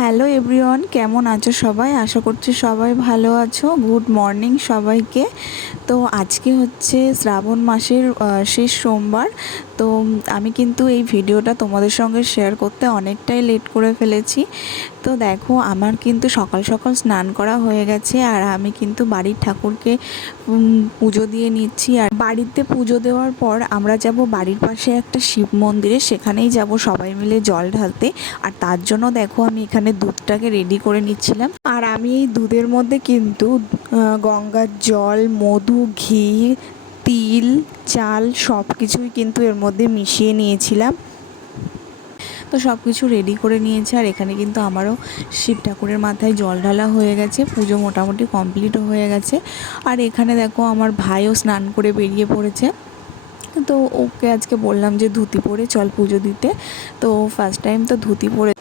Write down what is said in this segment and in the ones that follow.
Hello everyone, কেমন আছো সবাই? আশা করছি সবাই ভালো আছো। গুড মর্নিং সবাইকে। তো আজকে হচ্ছে শ্রাবণ মাসের শেষ সোমবার। তো আমি কিন্তু এই ভিডিওটা তোমাদের সঙ্গে শেয়ার করতে অনেকটাই লেট করে ফেলেছি। তো দেখো, আমার কিন্তু সকাল সকাল স্নান করা হয়ে গেছে, আর আমি কিন্তু বাড়ির ঠাকুরকে পুজো দিয়ে নিচ্ছি। আর বাড়িতে পুজো দেওয়ার পর আমরা যাব বাড়ির পাশে একটা শিব মন্দিরে, সেখানেই যাব সবাই মিলে জল ঢালতে। আর তার জন্য দেখো, আমি এখানে দুধটাকে রেডি করে নিচ্ছিলাম। আর আমি এই দুধের মধ্যে কিন্তু গঙ্গার জল, মধু, ঘি, তিল, চাল সব কিছুই কিন্তু এর মধ্যে মিশিয়ে নিয়েছিলাম। তো সব কিছু রেডি করে নিয়েছে। আর এখানে কিন্তু আমারও শিব ঠাকুরের মাথায় জল ঢালা হয়ে গেছে, পুজো মোটামুটি কমপ্লিটও হয়ে গেছে। আর এখানে দেখো, আমার ভাইও স্নান করে বেরিয়ে পড়েছে। তো ওকে আজকে বললাম যে ধুতি পরে চল পুজো দিতে। তো ফার্স্ট টাইম তো ধুতি পরে,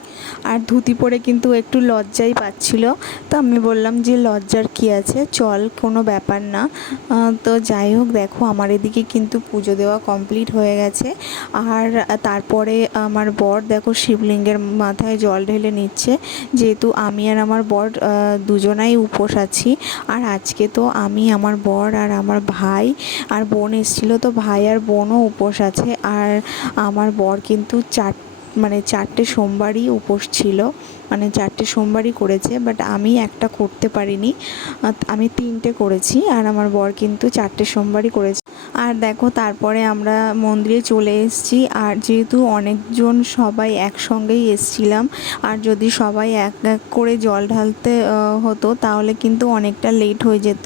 আর ধুতি পরে কিন্তু একটু লজ্জাই পাচ্ছিল। তো আমি বললাম যে লজ্জার কি আছে, চল, কোনো ব্যাপার না। তো যাই হোক, দেখো আমার এদিকে কিন্তু পুজো দেওয়া কমপ্লিট হয়ে গেছে। আর তারপরে আমার বর দেখো শিবলিঙ্গের মাথায় জল ঢেলে নিচ্ছে, যেহেতু আমি আর আমার বর দুজনাই উপোস আছি। আর আজকে তো আমি, আমার বর আর আমার ভাই আর বোন এসেছিলো, তো ভাই আর বোনও উপোস আছে। আর আমার বর কিন্তু চারটে সোমবারই উপোস ছিল, মানে 4টে সোমবারই করেছে। বাট আমি একটা করতে পারিনি, আমি 3টে করেছি, আর আমার বর কিন্তু 4টে সোমবারই করেছে। আর দেখো, তারপরে আমরা মন্দিরে চলে এসেছি। আর যেহেতু অনেকজন সবাই একসঙ্গেই এসছিলাম, আর যদি সবাই এক এক করে জল ঢালতে হতো তাহলে কিন্তু অনেকটা লেট হয়ে যেত।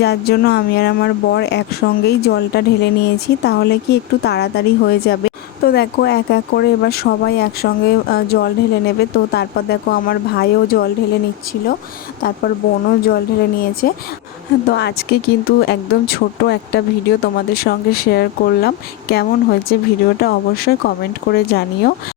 যার জন্য আমি আর আমার বর একসঙ্গেই জলটা ঢেলে নিয়েছি, তাহলে কি একটু তাড়াতাড়ি হয়ে যাবে। তো দেখো, এক এক করে এবার সবাই একসঙ্গে জল ঢেলে নেবে। তো তারপর দেখো, আমার ভাইও জল ঢেলে নিচ্ছিল, তারপর বোনও জল ঢেলে নিয়েছে। তো আজকে কিন্তু একদম ছোট একটা ভিডিও তোমাদের সঙ্গে শেয়ার করলাম। কেমন হয়েছে ভিডিওটা অবশ্যই কমেন্ট করে জানিও।